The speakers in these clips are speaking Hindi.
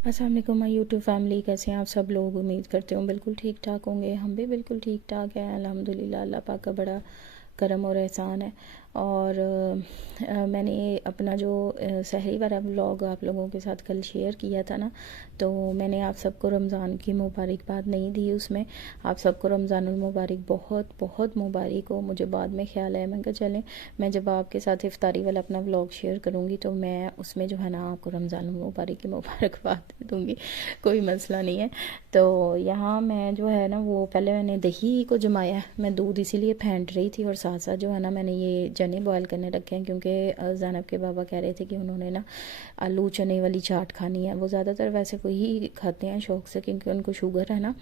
अस्सलाम वालेकुम माय यूट्यूब फैमिली, कैसे हैं आप सब लोग। उम्मीद करते हूँ बिल्कुल ठीक ठाक होंगे। हम भी बिल्कुल ठीक ठाक हैं अल्हम्दुलिल्लाह। अल्लाह पाक का बड़ा करम और एहसान है। और मैंने अपना जो सहरी वाला व्लॉग आप लोगों के साथ कल शेयर किया था ना, तो मैंने आप सबको रमज़ान की मुबारकबाद नहीं दी उसमें। आप सबको रमज़ानुल मुबारक बहुत बहुत मुबारक हो। मुझे बाद में ख्याल है, मैं कहा चलें मैं जब आपके साथ इफ्तारी वाला अपना व्लॉग शेयर करूँगी तो मैं उसमें जो है ना आपको रमज़ानुल मुबारक की मुबारकबाद दे दूँगी, कोई मसला नहीं है। तो यहाँ मैं जो है ना वो पहले मैंने दही को जमाया है, मैं दूध इसीलिए फेंट रही थी और साथ साथ जो है ना मैंने ये चने बॉयल करने रखे हैं, क्योंकि ज़ैनब के बाबा कह रहे थे कि उन्होंने ना आलू चने वाली चाट खानी है। वो ज़्यादातर वैसे कोई ही खाते हैं शौक़ से, क्योंकि उनको शुगर है ना,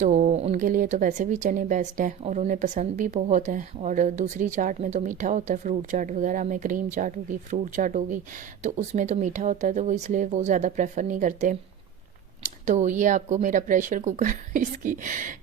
तो उनके लिए तो वैसे भी चने बेस्ट हैं और उन्हें पसंद भी बहुत है। और दूसरी चाट में तो मीठा होता है, फ्रूट चाट वगैरह में क्रीम चाट होगी, फ्रूट चाट होगी, तो उसमें तो मीठा होता है, तो वो इसलिए वो ज़्यादा प्रेफर नहीं करते। तो ये आपको मेरा प्रेशर कुकर इसकी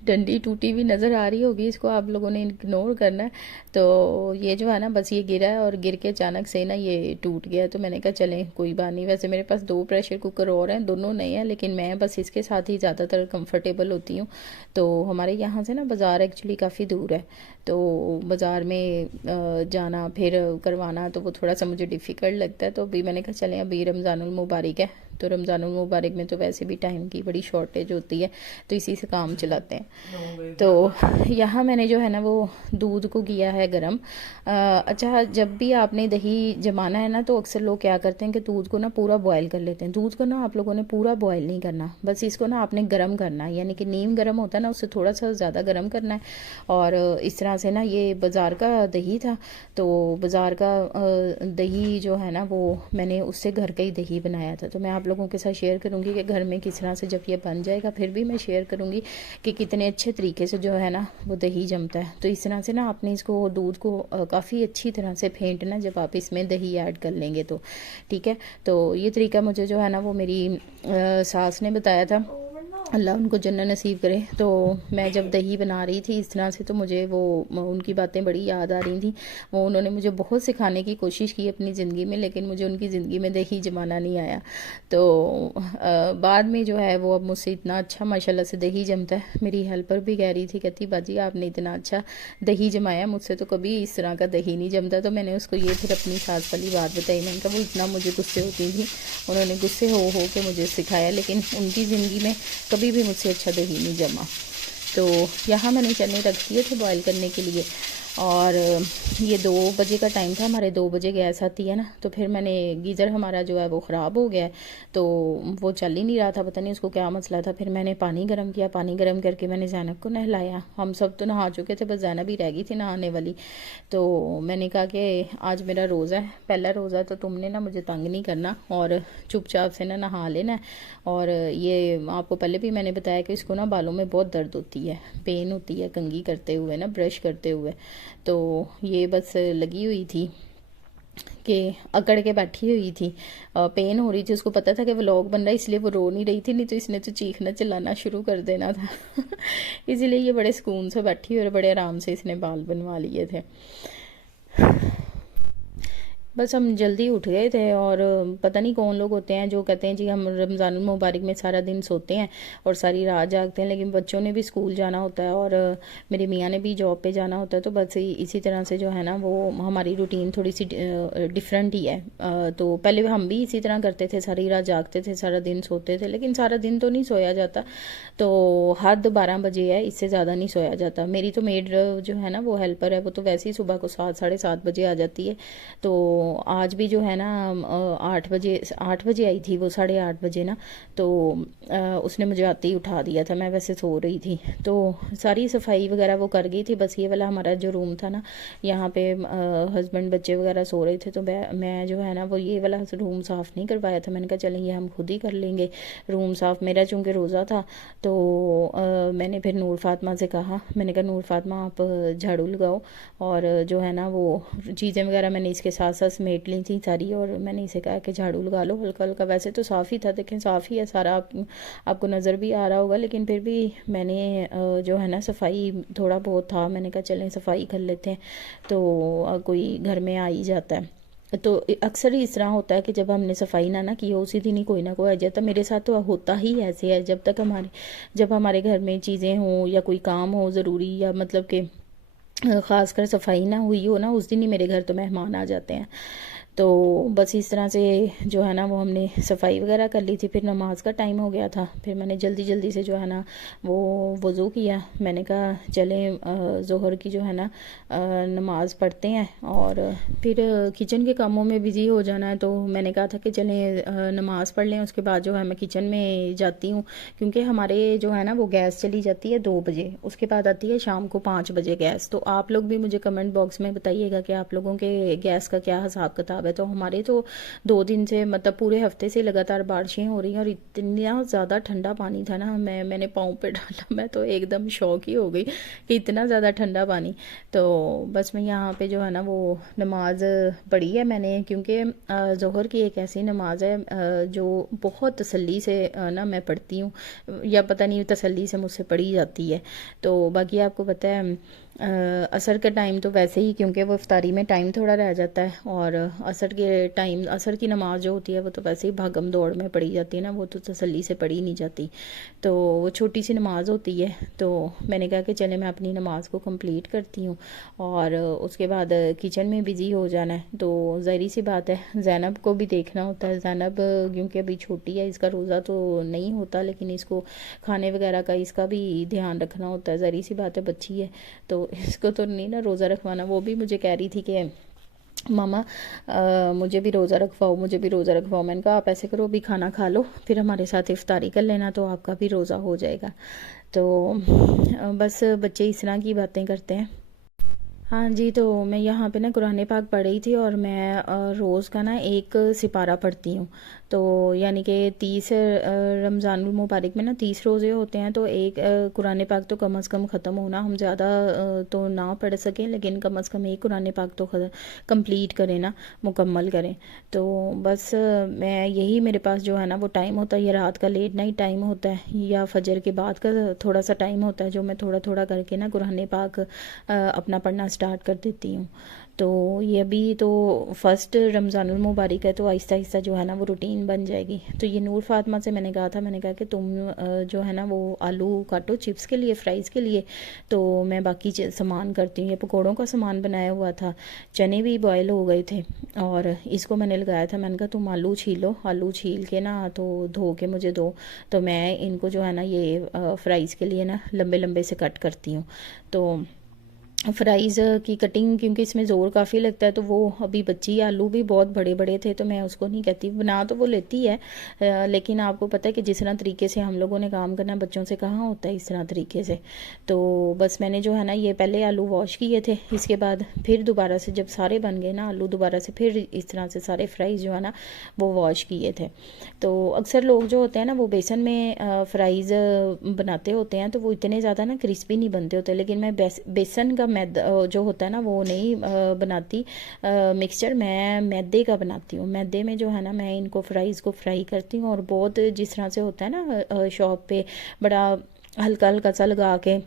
डंडी टूटी हुई नज़र आ रही होगी, इसको आप लोगों ने इग्नोर करना है। तो ये जो है ना बस ये गिरा है और गिर के अचानक से ना ये टूट गया, तो मैंने कहा चलें कोई बात नहीं। वैसे मेरे पास 2 प्रेशर कुकर और हैं, दोनों नए हैं, लेकिन मैं बस इसके साथ ही ज़्यादातर कंफर्टेबल होती हूँ। तो हमारे यहाँ से ना बाज़ार एक्चुअली काफ़ी दूर है, तो बाज़ार में जाना फिर करवाना तो वो थोड़ा सा मुझे डिफ़िकल्ट लगता है। तो अभी मैंने कहा चलें, अभी रमज़ानुल मुबारक है, तो रमज़ानुल मुबारक में तो वैसे भी टाइम की बड़ी शॉर्टेज होती है, तो इसी से काम चलाते हैं। तो यहाँ मैंने जो है ना वो दूध को किया है गरम। अच्छा, जब भी आपने दही जमाना है ना, तो अक्सर लोग क्या करते हैं कि दूध को ना पूरा बॉयल कर लेते हैं। दूध को ना आप लोगों ने पूरा बॉयल नहीं करना, बस इसको ना आपने गर्म करना है, यानी कि नीम गर्म होता है ना, उससे थोड़ा सा ज़्यादा गर्म करना है। और इस तरह से ना ये बाज़ार का दही था, तो बाज़ार का दही जो है ना वो मैंने उससे घर का ही दही बनाया था। तो मैं आप लोगों के साथ शेयर करूंगी कि घर में किस तरह से जब ये बन जाएगा फिर भी मैं शेयर करूंगी कि कितने अच्छे तरीके से जो है ना वो दही जमता है। तो इस तरह से ना आपने इसको दूध को काफ़ी अच्छी तरह से फेंटना जब आप इसमें दही ऐड कर लेंगे तो ठीक है। तो ये तरीका मुझे जो है ना वो मेरी सास ने बताया था, अल्लाह उनको जन्नत नसीब करे। तो मैं जब दही बना रही थी इस तरह से, तो मुझे वो उनकी बातें बड़ी याद आ रही थी। वो उन्होंने मुझे बहुत सिखाने की कोशिश की अपनी ज़िंदगी में, लेकिन मुझे उनकी ज़िंदगी में दही जमाना नहीं आया। तो बाद में जो है वो अब मुझसे इतना अच्छा माशाल्लाह से दही जमता है। मेरी हेल्पर भी कह रही थी, कहती बाजी आपने इतना अच्छा दही जमाया, मुझसे तो कभी इस तरह का दही नहीं जमता। तो मैंने उसको ये फिर अपनी सास वाली बात बताई। मैंने कहा वो इतना मुझे गुस्से होती थी, उन्होंने गुस्से हो के मुझे सिखाया, लेकिन उनकी ज़िंदगी में कभी भी मुझसे अच्छा दही नहीं जमा। तो यहाँ मैंने चने रख दिए थे बॉईल करने के लिए, और ये 2 बजे का टाइम था, हमारे 2 बजे गैस आती है ना। तो फिर मैंने गीज़र हमारा जो है वो ख़राब हो गया है, तो वो चल ही नहीं रहा था, पता नहीं उसको क्या मसला था। फिर मैंने पानी गर्म किया, पानी गर्म करके मैंने ज़ैनब को नहलाया। हम सब तो नहा चुके थे, बस ज़ैनब ही रह गई थी नहाने वाली। तो मैंने कहा कि आज मेरा रोज़ा है, पहला रोज़ा, तो तुमने ना मुझे तंग नहीं करना और चुपचाप से ना नहा लेना है। और ये आपको पहले भी मैंने बताया कि इसको ना बालों में बहुत दर्द होती है, पेन होती है कंघी करते हुए ना, ब्रश करते हुए। तो ये बस लगी हुई थी कि अकड़ के बैठी हुई थी, पेन हो रही थी, उसको पता था कि व्लॉग बन रहा है, इसलिए वो रो नहीं रही थी, नहीं तो इसने तो चीखना चिल्लाना शुरू कर देना था। इसीलिए ये बड़े सुकून से बैठी और बड़े आराम से इसने बाल बनवा लिए थे। बस हम जल्दी उठ गए थे, और पता नहीं कौन लोग होते हैं जो कहते हैं जी हम रमज़ान मुबारक में सारा दिन सोते हैं और सारी रात जागते हैं, लेकिन बच्चों ने भी स्कूल जाना होता है और मेरे मियाँ ने भी जॉब पे जाना होता है। तो बस इसी तरह से जो है ना वो हमारी रूटीन थोड़ी सी डिफरेंट ही है। तो पहले हम भी इसी तरह करते थे, सारी रात जागते थे, सारा दिन सोते थे, लेकिन सारा दिन तो नहीं सोया जाता। तो हद 12 बजे है, इससे ज़्यादा नहीं सोया जाता। मेरी तो मेड जो है ना वो हेल्पर है, वो तो वैसे ही सुबह को 7 साढ़े 7 बजे आ जाती है। तो आज भी जो है ना 8 बजे आई थी वो, 8:30 बजे ना। तो उसने मुझे आते ही उठा दिया था, मैं वैसे सो रही थी। तो सारी सफाई वगैरह वो कर गई थी। बस ये वाला हमारा जो रूम था ना, यहाँ पे हस्बैंड बच्चे वगैरह सो रहे थे, तो मैं जो है ना वो ये वाला रूम साफ़ नहीं करवाया था। मैंने कहा चलें ये हम खुद ही कर लेंगे रूम साफ़। मेरा चूँकि रोज़ा था, तो मैंने फिर नूर फातिमा से कहा, मैंने कहा नूर फातिमा आप झाड़ू लगाओ, और जो है ना वो चीज़ें वगैरह मैंने इसके साथ साथ समेट ली थी सारी, और मैंने इसे कहा कि झाड़ू लगा लो हल्का हल्का। वैसे तो साफ़ ही था, देखें साफ़ ही है सारा, आपको नज़र भी आ रहा होगा, लेकिन फिर भी मैंने जो है ना सफाई थोड़ा बहुत था, मैंने कहा चलें सफाई कर लेते हैं, तो कोई घर में आ ही जाता है। तो अक्सर ही इस तरह होता है कि जब हमने सफाई ना की हो उसी दिन ही कोई ना कोई आ जाता। मेरे साथ तो होता ही ऐसे है, जब हमारे घर में चीज़ें हों या कोई काम हो ज़रूरी, या मतलब कि ख़ासकर सफाई ना हुई हो ना, उस दिन ही मेरे घर तो मेहमान आ जाते हैं। तो बस इस तरह से जो है ना वो हमने सफाई वगैरह कर ली थी। फिर नमाज का टाइम हो गया था, फिर मैंने जल्दी जल्दी से जो है ना वो वज़ू किया। मैंने कहा चलें ज़ोहर की जो है ना नमाज़ पढ़ते हैं और फिर किचन के कामों में बिज़ी हो जाना है। तो मैंने कहा था कि चलें नमाज़ पढ़ लें, उसके बाद जो है मैं किचन में जाती हूँ, क्योंकि हमारे जो है ना वो गैस चली जाती है 2 बजे, उसके बाद आती है शाम को 5 बजे गैस। तो आप लोग भी मुझे कमेंट बॉक्स में बताइएगा कि आप लोगों के गैस का क्या हिसाब किताब है। तो हमारे तो 2 दिन से, मतलब पूरे हफ्ते से लगातार बारिशें हो रही हैं, और इतना ज़्यादा ठंडा पानी था ना, मैंने पाँव पे डाला, मैं तो एकदम शॉक ही हो गई कि इतना ज़्यादा ठंडा पानी। तो बस मैं यहाँ पे जो है ना वो नमाज पढ़ी है मैंने, क्योंकि ज़ोहर की एक ऐसी नमाज है जो बहुत तसल्ली से ना मैं पढ़ती हूँ, या पता नहीं तसल्ली से मुझसे पढ़ी जाती है। तो बाकी आपको पता है असर का टाइम तो वैसे ही, क्योंकि वो इफ्तारी में टाइम थोड़ा रह जाता है, और असर के टाइम असर की नमाज जो होती है वो तो वैसे ही भागम दौड़ में पढ़ी जाती है ना, वो तो तसल्ली से पढ़ी नहीं जाती। तो वो छोटी सी नमाज होती है। तो मैंने कहा कि चले मैं अपनी नमाज को कंप्लीट करती हूँ, और उसके बाद किचन में बिज़ी हो जाना है। तो ज़ाहिर सी बात है ज़ैनब को भी देखना होता है। ज़ैनब क्योंकि अभी छोटी है, इसका रोज़ा तो नहीं होता, लेकिन इसको खाने वगैरह का इसका भी ध्यान रखना होता है। ज़ाहिर सी बात है बच्ची है, तो इसको तो नहीं ना रोज़ा रखवाना। वो भी मुझे कह रही थी कि मामा मुझे भी रोज़ा रखवाओ, मुझे भी रोज़ा रखवाओ। मैंने कहा आप ऐसे करो, अभी खाना खा लो, फिर हमारे साथ इफ्तारी कर लेना, तो आपका भी रोज़ा हो जाएगा। तो बस बच्चे इस तरह की बातें करते हैं। हाँ जी, तो मैं यहाँ पे ना कुरान पाक पढ़ रही थी, और मैं रोज़ का ना एक सिपारा पढ़ती हूँ। तो यानी कि 30 रमज़ानुल मुबारक में ना 30 रोज़े होते हैं, तो एक कुरान पाक तो कम अज़ कम ख़त्म होना। हम ज़्यादा तो ना पढ़ सकें, लेकिन कम अज़ कम एक कुरान पाक तो कंप्लीट करें ना, मुकम्मल करें। तो बस मैं यही, मेरे पास जो है ना वो टाइम होता है, या रात का लेट नाइट टाइम होता है, या फजर के बाद का थोड़ा सा टाइम होता है, जो मैं थोड़ा थोड़ा करके ना कुरान पाक अपना पढ़ना स्टार्ट कर देती हूँ। तो ये अभी तो फर्स्ट रमज़ानुल मुबारक है, तो आहिस्ता आहिस्ता जो है ना वो रूटीन बन जाएगी। तो ये नूर फातिमा से मैंने कहा था, मैंने कहा कि तुम जो है ना वो आलू काटो चिप्स के लिए, फ्राइज़ के लिए, तो मैं बाकी सामान करती हूँ। ये पकौड़ों का सामान बनाया हुआ था, चने भी बॉयल हो गए थे, और इसको मैंने लगाया था। मैंने कहा तुम आलू छीलो, आलू छील के ना तो धो के मुझे दो, तो मैं इनको जो है ना ये फ्राइज़ के लिए ना लंबे लंबे से कट करती हूँ। तो फ्राइज़ की कटिंग, क्योंकि इसमें ज़ोर काफ़ी लगता है, तो वो अभी बच्ची, आलू भी बहुत बड़े बड़े थे, तो मैं उसको नहीं कहती, बना तो वो लेती है, लेकिन आपको पता है कि जिस तरह तरीके से हम लोगों ने काम करना बच्चों से कहाँ होता है इस तरह तरीके से। तो बस मैंने जो है ना ये पहले आलू वॉश किए थे, इसके बाद फिर दोबारा से जब सारे बन गए ना आलू, दोबारा से फिर इस तरह से सारे फ्राइज़ जो है ना वो वॉश किए थे। तो अक्सर लोग जो होते हैं ना वो बेसन में फ्राइज़ बनाते होते हैं, तो वो इतने ज़्यादा ना क्रिस्पी नहीं बनते होते, लेकिन मैं बेसन का मैदा जो होता है ना वो नहीं बनाती मिक्सचर, मैं मैदे का बनाती हूँ। मैदे में जो है ना मैं इनको फ्राइज़ को फ्राई करती हूँ, और बहुत जिस तरह से होता है ना शॉप पे बड़ा हल्का हल्का सा लगा के,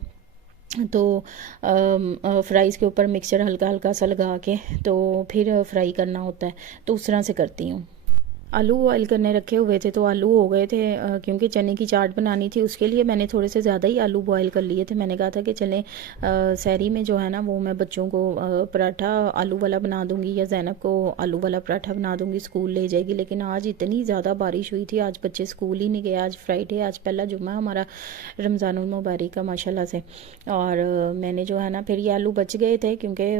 तो फ्राइज़ के ऊपर मिक्सचर हल्का हल्का सा लगा के तो फिर फ्राई करना होता है, तो उस तरह से करती हूँ। आलू बॉयल करने रखे हुए थे, तो आलू हो गए थे, क्योंकि चने की चाट बनानी थी, उसके लिए मैंने थोड़े से ज़्यादा ही आलू बॉयल कर लिए थे। मैंने कहा था कि चलें सहरी में जो है ना वो मैं बच्चों को पराठा आलू वाला बना दूंगी, या ज़ैनब को आलू वाला पराठा बना दूंगी, स्कूल ले जाएगी। लेकिन आज इतनी ज़्यादा बारिश हुई थी, आज बच्चे स्कूल ही नहीं गए। आज फ्राइडे, आज पहला जुम्मा हमारा रमज़ानुल मुबारक का माशाल्लाह से। और मैंने जो है ना फिर ये आलू बच गए थे, क्योंकि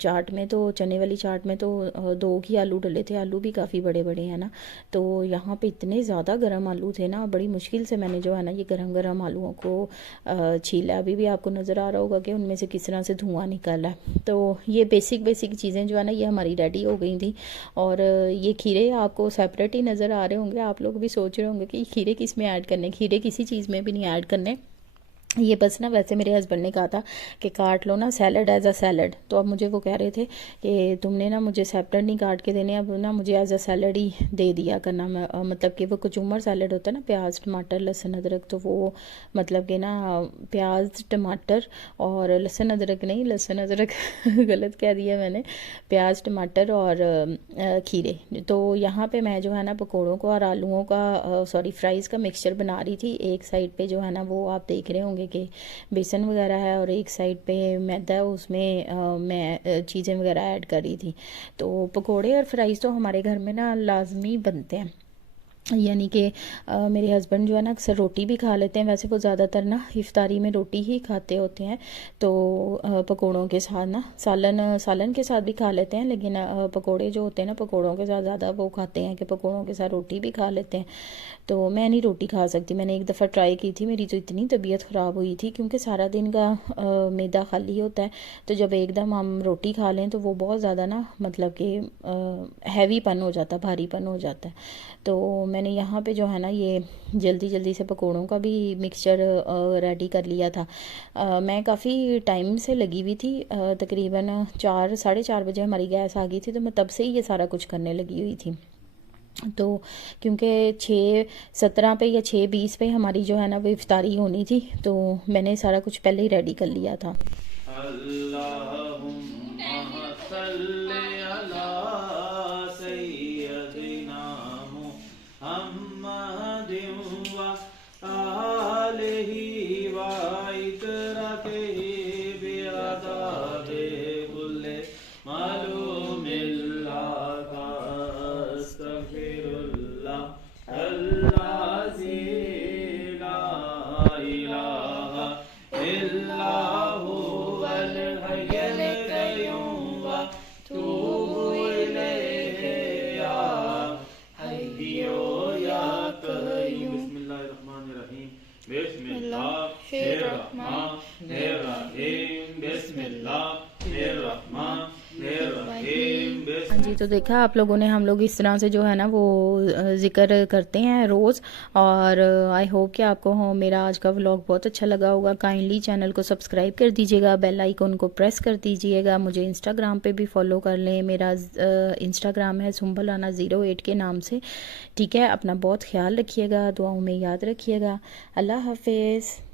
चाट में तो, चने वाली चाट में तो 2 ही आलू डले थे, आलू भी काफ़ी बड़े बड़े है ना। तो यहाँ पे इतने ज़्यादा गर्म आलू थे ना, बड़ी मुश्किल से मैंने जो है ना ये गरम गरम आलूओं को छीला। अभी भी आपको नज़र आ रहा होगा कि उनमें से किस तरह से धुआं निकला है। तो ये बेसिक बेसिक चीज़ें जो है ना ये हमारी रेडी हो गई थी। और ये खीरे आपको सेपरेट ही नज़र आ रहे होंगे, आप लोग भी सोच रहे होंगे कि खीरे किस में ऐड करने, खीरे किसी चीज़ में भी नहीं ऐड करने, ये बस ना, वैसे मेरे हस्बैंड ने कहा था कि काट लो ना सैलड एज अ सैलड, तो अब मुझे वो कह रहे थे कि तुमने ना मुझे सैलड नहीं काट के देने, अब ना मुझे एज अ सैलड ही दे दिया करना। मतलब कि वो कचूमर सैलड होता है ना, प्याज टमाटर लहसुन अदरक, तो वो मतलब कि ना प्याज टमाटर और लहसुन अदरक नहीं, लहसुन अदरक गलत कह दिया मैंने, प्याज टमाटर और खीरे। तो यहाँ पे मैं जो है ना पकोड़ों का और आलूओं का सॉरी फ्राइज़ का मिक्सचर बना रही थी। एक साइड पे जो है ना वो आप देख रहे होंगे कि बेसन वगैरह है, और एक साइड पे मैदा है, उसमें मैं चीज़ें वगैरह ऐड कर रही थी। तो पकोड़े और फ्राइज़ तो हमारे घर में ना लाजमी बनते हैं। यानी कि मेरे हस्बैंड जो है ना अक्सर रोटी भी खा लेते हैं, वैसे वो ज़्यादातर ना इफ्तारी में रोटी ही खाते होते हैं। तो पकोड़ों के साथ ना सालन सालन के साथ भी खा लेते हैं, लेकिन पकोड़े जो होते हैं ना पकोड़ों के साथ ज़्यादा वो खाते हैं कि पकोड़ों के साथ रोटी भी खा लेते हैं। तो मैं नहीं रोटी खा सकती, मैंने एक दफ़ा ट्राई की थी, मेरी तो इतनी तबीयत ख़राब हुई थी, क्योंकि सारा दिन का मैदा खाली होता है। तो जब एकदम हम रोटी खा लें तो वो बहुत ज़्यादा ना मतलब कि हैवीपन हो जाता है, भारीपन हो जाता है। तो मैंने यहाँ पे जो है ना ये जल्दी जल्दी से पकोड़ों का भी मिक्सचर रेडी कर लिया था। मैं काफ़ी टाइम से लगी हुई थी, तकरीबन 4 साढ़े 4 बजे हमारी गैस आ गई थी, तो मैं तब से ही ये सारा कुछ करने लगी हुई थी। तो क्योंकि 6:17 पे या 6:20 पे हमारी जो है ना वो इफ्तारी होनी थी, तो मैंने सारा कुछ पहले ही रेडी कर लिया था। अल्लाहुम्मा सल्ली अला सय्यदिना मुहम्मदिन व आलिहि व इतरतिहि बिअदादि कुल्लि मालूमिल्लाह अस्तगफिरुल्लाह अल्लाज़ी ला इलाहा इल्ला हुवल हय्युल क़य्यूम व तूबू इलैहि या हय्यु या क़य्यूम। बिस्मिल्लाहिर्रहमानिर्रहीम बिस्मिल्लाहिर्रहमानिर्रहीम बिस्मिल्लाहिर्रहमानिर्रहीम। हाँ जी, तो देखा आप लोगों ने, हम लोग इस तरह से जो है ना वो ज़िक्र करते हैं रोज़। और आई होप कि आपको मेरा आज का व्लॉग बहुत अच्छा लगा होगा। काइंडली चैनल को सब्सक्राइब कर दीजिएगा, बेल आइकन को प्रेस कर दीजिएगा। मुझे इंस्टाग्राम पे भी फॉलो कर लें, मेरा इंस्टाग्राम है सुम्बलाना08 के नाम से। ठीक है, अपना बहुत ख्याल रखिएगा, दुआओं में याद रखिएगा। अल्लाह हाफिज़।